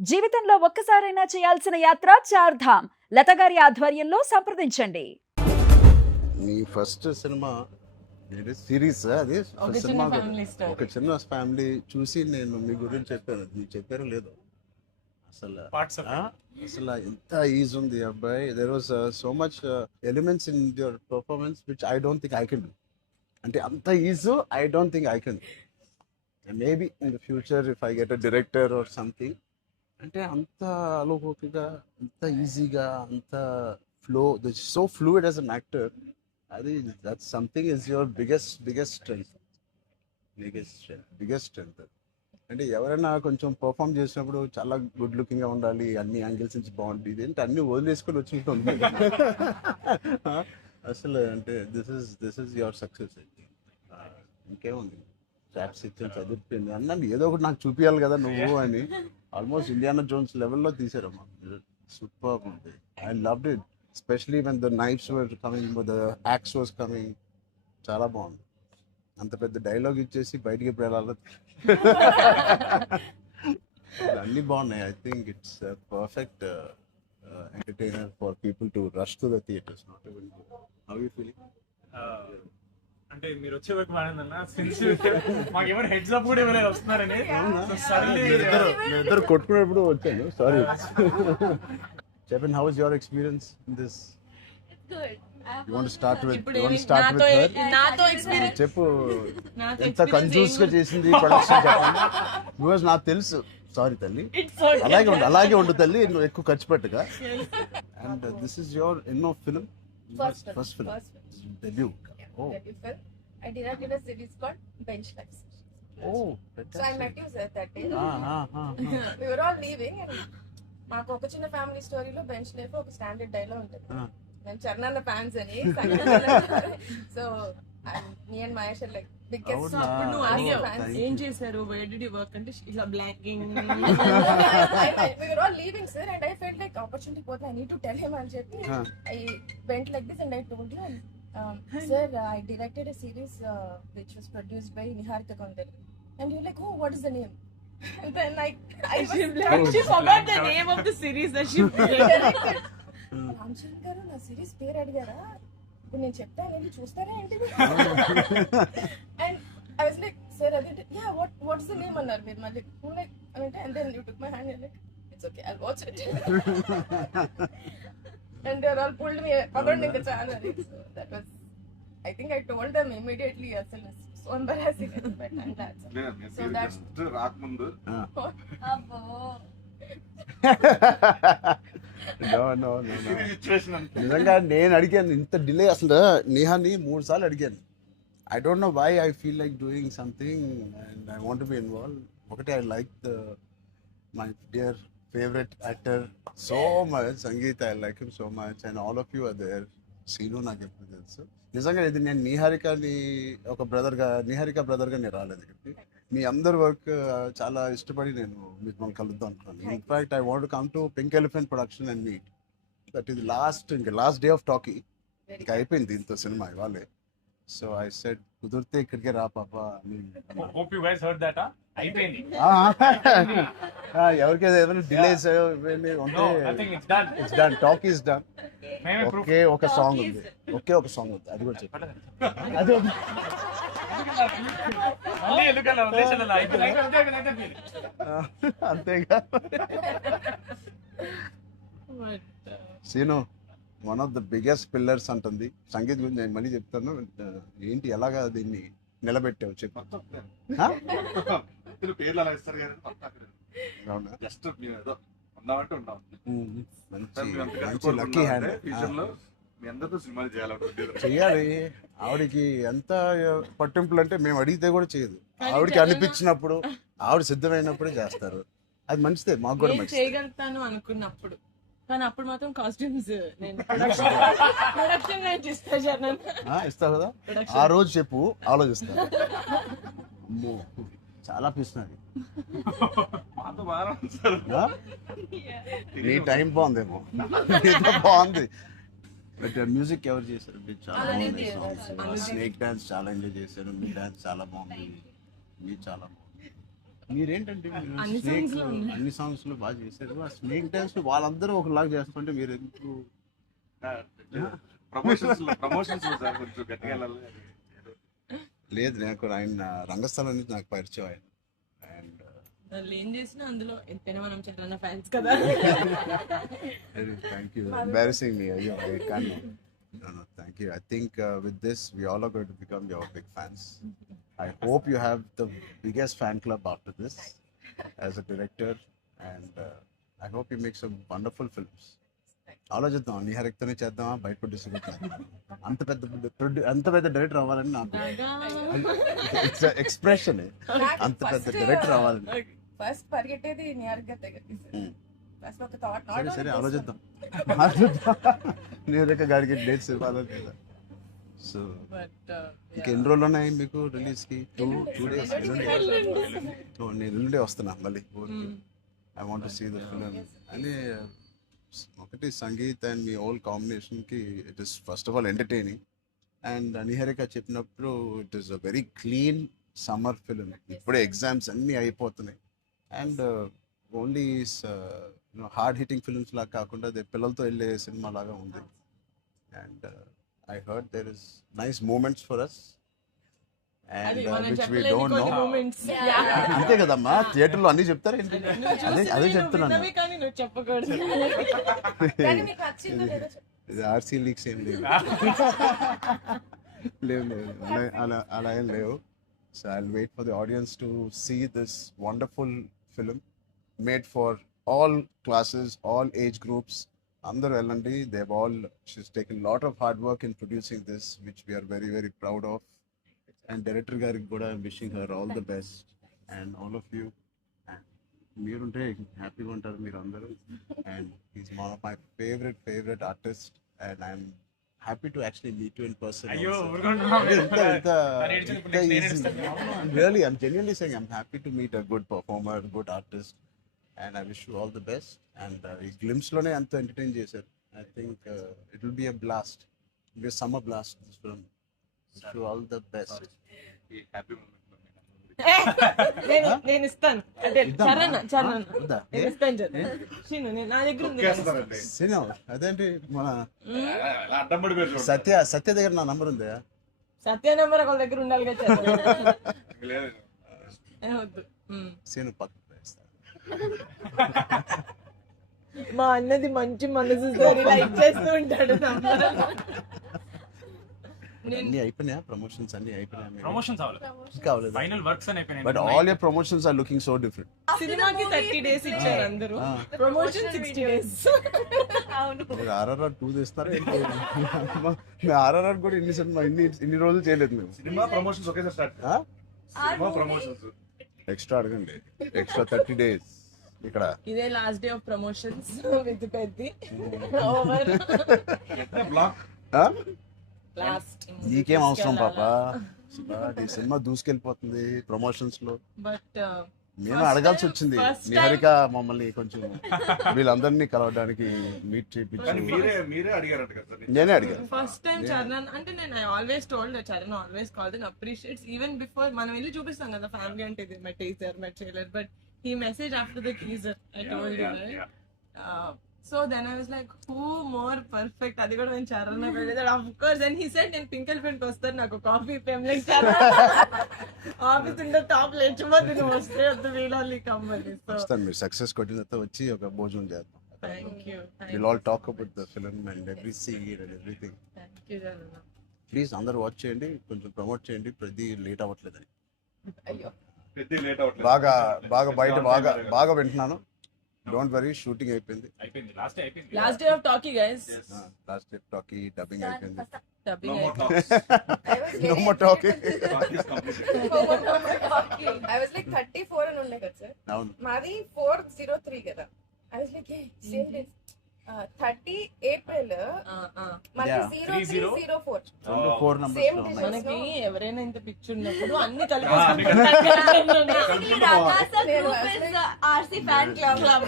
జీవితంలో ఒక్కసారైనా చేయాల్సిన యాత్ర చార్ధామ్. లత గారి ఆధ్వర్యంలో సంప్రదించండి. మీ ఫస్ట్ సినిమా సిరీస్ అది సినిమా ఒక చిన్న ఫ్యామిలీ చూసి నేను మీ గురించి చెప్పాను. మీకు చెప్పారో లేదో అసలు అసలు ఎంత ఈజ్ ఉంది అబ్బాయి. There was so much elements in your performance which I don't think I can do. అంటే అంత ease I don't think I can. Maybe in the future if I get a director or something, అంటే అంత అలోకిగా, అంత ఈజీగా, అంత flow, so fluid as an actor. అది that something is your biggest strength. అంటే ఎవరైనా కొంచెం పర్ఫామ్ చేసినప్పుడు చాలా గుడ్ లుకింగ్ గా ఉండాలి, అన్ని యాంగిల్స్ నుంచి బాగుంటుంది, ఇదేంటి అన్ని వదిలేసుకొని వచ్చినట్టుంది. అసలు అంటే దిస్ ఇస్ యువర్ సక్సెస్. ఇంకేముంది, ట్రాప్స్ ఇచ్చాను, చదివిపోయింది అన్నాను, ఏదో ఒకటి నాకు చూపించాలి కదా నువ్వు అని. ఆల్మోస్ట్ ఇండియానా జోన్స్ లెవెల్లో తీసారమ్మా. సూపర్ ఉంది. I loved it, especially when the knives were coming, the axe was coming. చాలా బాగుంది. అంత పెద్ద డైలాగ్ ఇచ్చేసి బయటికి ఎప్పుడు వెళ్ళాలి. అన్నీ బాగున్నాయి. I think it's perfect entertainer for people to rush to the theatres. Not even how you feeling? అంటే మీరు వచ్చే వరకు బాగుందన్న, సిన్స్ మాకేమైనా హెడ్స్ అప్ కూడా ఎవరైనా వస్తున్నారని ఇద్దరు కొట్టుకునేప్పుడు వచ్చాను. సారీ. చెప్పండి, how is your experience in this? You want to start with her? నాతో ఎక్స్పీరియన్స్ చెప్పు. ఎంత కన్ఫ్యూజ్ గా చేసింది ప్రొడక్షన్ చెప్పండి. బికాజ్ నాకు తెలుసు. సారీ తల్లి, అలాగే ఉండు తల్లి, నువ్వు ఎక్కువ ఖర్చు పెట్టగా. అండ్ దిస్ ఇస్ యువర్ ఎన్నో film? First film, debut. Oh. I directed a series called Bench Life. Oh, So I met you sir that day. We were all leaving and మాకు ఒక చిన్న ఫ్యామిలీ స్టోరీలో బెంచ్ లైఫ్ ఒక standard dialogue ఉంటుంది. నేను Charan fans అని. So me and Mahesh like biggest. అప్పుడు నువ్వు అడిగావు ఏం చేశారు, వేర్ డిడ్ యు వర్క్ అంటే ఇలా blanking. We were all leaving sir and I felt like opportunity పోతే I need to tell him అని చెప్పి I went like this and I told you, sir, I directed a series which was produced by Niharika Kondal. And you're like, oh, what is the name? And then she forgot the name of the series that she directed. Ramachandra గారు నా series పేరు అడిగారా, ఇప్పుడు నేను చెప్తాను వెళ్ళి చూస్తారా ఏంటి? And I was like, sir అది యా వాట్స్ ద నేమ్ అన్నారు మీరు మళ్ళీ లైక్ అంటే. And then you took my hand like it's okay I'll watch it. And they all pulled me around in the channel. So that was, I think I told them immediately, asalu so embarrassing. But and that's so that's రాకముందు abbo No. నిజంగా నేను అడిగాను ఇంత delay. అసలు నేహాని 3 సార్లు అడిగాను. I don't know why I feel like doing something and I want to be involve. ఒకటి, I like my dear favorite actor so much, Sangeet, I like him so much, and all of you are there. Seenu నాకు ఎప్పుడు తెలుసు. నిజంగా ఇది నేను నిహారికని ఒక బ్రదర్గా, నిహారిక బ్రదర్గా నేను రాలేదు ఇక్కడికి. మీ అందరి వర్క్ చాలా ఇష్టపడి నేను మిమ్మల్ని కలుద్దాం అనుకున్నాను. In fact I want come to pink elephant production and meet. That is last day of talkie. ఇంకా అయిపోయింది దీంతో సినిమా ఇవాళే. సో ఐ సెడ్ కుదిరితే ఇక్కడికే రా పాప. Hope you guys heard that. అయిపోయింది. ఎవరికైనా ఏమైనా delays it's done. Talk is done. ఒకే ఒక సాంగ్ ఉంది, అది కూడా చెప్పండి. అది అంతేగా. Seenu one of the biggest pillars అంటుంది. సంగీత్ గురించి నేను మళ్ళీ చెప్తాను. ఏంటి ఎలాగా దీన్ని నిలబెట్టావు చెప్పు. పేర్లు అలా ఇస్తారు కదా, జస్ట్ ఏదో ఉన్నామంటే ఉన్నాం. మంచి లక్కీ హ్యాండ్. ఫ్యూచర్ లో మీ అందరితో సినిమాలు చెయ్యాలి. ఆవిడకి ఎంత పట్టింపులు అంటే మేము అడిగితే కూడా చేయదు. ఆవిడకి అనిపించినప్పుడు, ఆవిడ సిద్ధమైనప్పుడే చేస్తారు. అది మంచిదే, మాకు కూడా మంచిది. చేయగలుగుతాను అనుకున్నప్పుడు, కానీ అప్పుడు మాత్రం కాస్ట్యూమ్స్ నేను ప్రొడక్షన్ నుంచి ఇస్తావు కదా. ఆ రోజు చెప్పు, ఆలోచిస్తా. అమ్మో చాలా పిస్తున్నది. నీ టైం బాగుందేమో, బాగుంది. బట్ మ్యూజిక్ ఎవరు చేశారు? చాలా బాగుంది. స్నేక్ డాన్స్ చాలా ఎంజాయ్ చేశారు. మీ డాన్స్ చాలా బాగుంది. మీ చాలా బాగుంది. మీరేంటంటే అన్ని స్నేక్ songs లో ఉన్నాయి. అన్ని సాంగ్స్ లో బాగా చేశారు. ఆ స్నేక్ డాన్స్ వాళ్ళందరూ ఒకలాగా చేస్తుంటే మీరు ఎందుకు? ప్రమోషన్స్ సార్ కొంచెం గట్టిగా వెళ్ళాలి. లేదు, నాకు ఆయన రంగస్థలం నుంచి నాకు పరిచయం ఆయన. అండ్ వాళ్ళు ఏం చేసినా అందులో ఎంతైనా మనం చాలా ఫ్యాన్స్ కదా. థ్యాంక్ యూ, ఎంబారసింగ్ మీ. అయ్యో, I can't. No, thank you. I think with this, we all are going to become your big fans. I hope you have the biggest fan club after this as a director, and I hope you make some wonderful films. ఆలోచిద్దాం, నిహారిక్తోనే చేద్దామా, బయట producer అంత పెద్ద director అవ్వాలని నాకు expression. అంత పెద్ద director అవ్వాలని. ఫస్ట్ పరిగెట్టేది నియర్గా దగ్గరికి ఫస్ట్ ఒక థాట్ సరే సరే, ఆలోచిద్దాం. నిహారిక గారికి డేట్స్ ఇవ్వాలని లేదా? సో బట్ ఇంకెన్ని రోజులు ఉన్నాయి మీకు రిలీజ్ కి? Two days. నేను ఎల్లుండే వస్తున్నా మళ్ళీ ఊరికి. I want to see the film. అని ఒకటి సంగీత్ అండ్ మీ ఓల్ కాంబినేషన్ కి it is first of all entertaining. And Niharika చెప్పినప్పుడు it is a very clean summer film. ఇప్పుడే ఎగ్జామ్స్ అన్నీ అయిపోతున్నాయి. And only hard hitting films లాగా కాకుండా అది పిల్లలతో వెళ్ళే సినిమా లాగా ఉంది. And I heard there is nice moments for us అది అండ్ మనం విచ్ వీ చెప్పలేని డోంట్ కొన్ని నో. మూమెంట్స్. అంతే కదమ్మా, థియేటర్లో అన్ని చెప్తారు ఏంటి? అదే చెప్తున్నాను. కానీ నువ్వు చెప్పకూడదు. కానీ మీకు నచ్చిందో లేదో చెప్పు. ఇది ఆర్సీ లీక్స్ ఏం లేవు. లేవు అలా ఏం లేవు. So I will wait for the audience to see this wonderful film made for all classes, all age groups. అందరూ వెళ్ళండి. They all she's taken lot of hard work in producing this, which we're very very proud of. And director గారికి కూడా wishing her all the best and all of you. మీరుంటే హ్యాపీగా ఉంటారు మీరు అందరూ. And is one of my favourite artist and I'm happy to actually meet you in person. అయ్యో Really, I'm genuinely saying I'm happy to meet a good performer, good artist, and I wish you all the best. And ఈ glimpse లోనే అంత entertain చేశారు. I think it will be a blast. It will be a summer blast, this film. Wish you all the best. ఈ happy moment నేను ఇస్తాను. అంటే ఇద్దామా? చరణ్ వద్దా? నేను ఇస్తాను చరణ్. శ్రీను, నా దగ్గర ఉంది. సినిమా అదేంటి, మన అడ్డం పడిపోయారు. సత్య దగ్గర నా నంబర్ ఉందా? సత్య నెంబర్ ఒకళ్ళ దగ్గర ఉండాలి కదా చరణ్. లేదు వద్దు. సీను పక్కన వేస్తా. మా అన్నది మంచి మనసు సార్, లైక్ చేస్తూ ఉంటాడు. అన్ని అయిపోయినాయా? ప్రమోషన్స్ అన్ని అయిపోయినాయా? ప్రమోషన్స్ అవ్వాలి, ఇంకా అవ్వలేదు. ఫైనల్ వర్క్స్ అని అయిపోయినాయి. But all your promotions are looking so different. సినిమాకి 30 days ఇచ్చారు అందరూ, ప్రమోషన్ 60 days. అవును. మీరు RRR 2 తీస్తారా? RRR కూడా ఇన్ని రోజులు చేయలేదు మేము. సినిమా ప్రమోషన్స్ ఒకేసారి స్టార్ట్. ఆ? సినిమా ప్రమోషన్స్ ఎక్స్ట్రా అడగండి, ఎక్స్ట్రా 30 days ఇక్కడ. ఇదే last day of promotions with Peddi over. Block ఆ? లాస్ట్ నీకేం అవసరం పాప, ఈ సినిమా దూసుకెళ్ళిపోతుంది ప్రమోషన్స్ లో. బట్ మేము అడగాల్సి వచ్చింది. నిహారిక మమ్మల్ని కొంచెం వీళ్ళందరినీ కలవడానికి మీట్ కానీ చేయించి మీరే అడిగారంట కదా సార్. నేనే అడిగాను. ఫస్ట్ టైం చరణ్ అంటే నేను I always told Charan always called and appreciates even before మనం వెళ్ళి చూపిస్తాం కదా ఫ్యామిలీ అంటే ఇది my teaser my trailer, but he messaged after the teaser. I told you, right? So then I was like, who more perfect? అది కూడా నేను చరణ్ వెళ్ళేది. Of course, then he said నేను పింకల్ పెయింట్ వస్తాను, నాకు కాఫీ పేమ్ లైక్ చరణ్ ఆఫీస్ ఉండే top లేచిపోతే నువ్వు వస్తే వద్దు వీళ్ళని కమ్మని. సో వస్తాను, మీరు సక్సెస్ కొట్టిన తర్వాత వచ్చి ఒక భోజనం చేద్దాం. Thank you. We'll all talk about the film and every scene and everything. Thank you Charan. Please అందరూ వాచ్ చేయండి, కొంచెం ప్రమోట్ చేయండి. ప్రతి లేట్ అవ్వట్లేదని అయ్యో. పెద్ద లేట్ అవ్వట్లేదు. బాగా బయట బాగా వింటున్నాను. డోంట్ వరీ, షూటింగ్ అయిపోయింది. అయిపోయింది, లాస్ట్ డే అయిపోయింది. Last day of talkie guys. Last day talkie dubbing అయిపోయింది. డబ్బింగ్ No more అయిపోయింది. talks. I was No very- more talking. Talk is completed. I was like 34 అని ఉండే కదా సార్. అవును, మాది 403 కదా. I was like, hey, same days. 30 April మనకి Yeah. 0304. 4 numbers Same లో digits. ఉన్నాయి. మనకి ఎవరైనా ఇంత పిచ్చి ఉన్నప్పుడు అన్ని అన్ని RC fan club.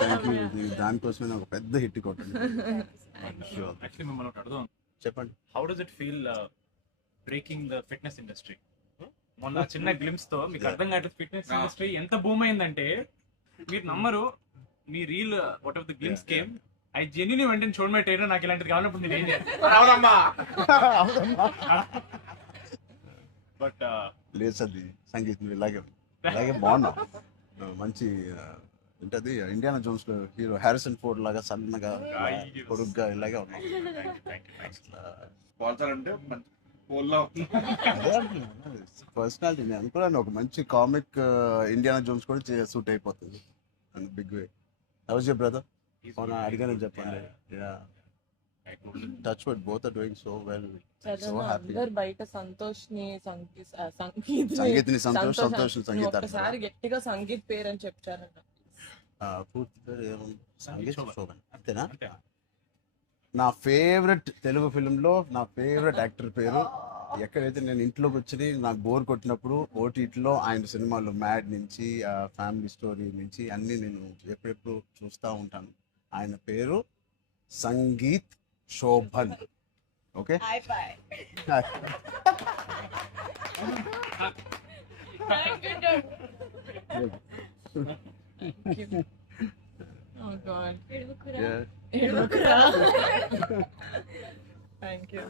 Thank you. దానికోసమే నాకు పెద్ద హిట్ కొట్టండి. Sure. యాక్చువల్లీ మిమ్మల్ని ఒకటి అడుగుదాం. చెప్పండి. How does it feel breaking the fitness industry? మొన్న చిన్న గ్లిమ్స్ తో మీకు అర్థం కావట్లేదు ఫిట్నెస్ ఇండస్ట్రీ ఎంత బూమ్ అయిందంటే మీరు నమ్మరు. మీ reel what of the glimpse came I genuinely వెంటనే చూడమే ట్రైనర్ నాకు ఇలాంటిది కావాలన్నప్పుడు మీరు ఏం చేయాలి? బట్ లేదు సది సంగీత్ నువ్వు ఇలాగే బాగున్నావు. మంచి ఏంటది ఇండియానా జోన్స్ లో హీరో హ్యారిసన్ ఫోర్డ్ లాగా సన్నగా పొడుగ్గా ఇలాగే ఉన్నావు. స్పాన్సర్ అంటే మంచి పోల్లో పర్సనాలిటీ నేను అనుకున్నాను ఒక మంచి కామిక్ ఇండియానా జోన్స్ కూడా సూట్ అయిపోతుంది big way. How's your brother? అడిగాను చెప్పండి. Touch wood both are doing so well. So happy. అందరు బయట సంతోష్ ని సంగీత్ని సంతోష్ సంగీత ఒకసారి గట్టిగా సంగీత్ పేరు అని చెప్పారంట. పూర్తి పేరు ఏముంది? సంగీత్ శోభన్ అంతేనా? నా ఫేవరెట్ తెలుగు ఫిల్మ్లో నా ఫేవరెట్ యాక్టర్ పేరు. ఎక్కడైతే నేను ఇంట్లోకి వచ్చి నాకు బోర్ కొట్టినప్పుడు ఓటీటీలో ఆయన సినిమాలు మ్యాడ్ నుంచి ఫ్యామిలీ స్టోరీ నుంచి అన్నీ నేను ఎప్పుడెప్పుడు చూస్తూ ఉంటాను. ఆయన పేరు Sangeet Shobhan. Okay Oh God. Yeah. Thank you.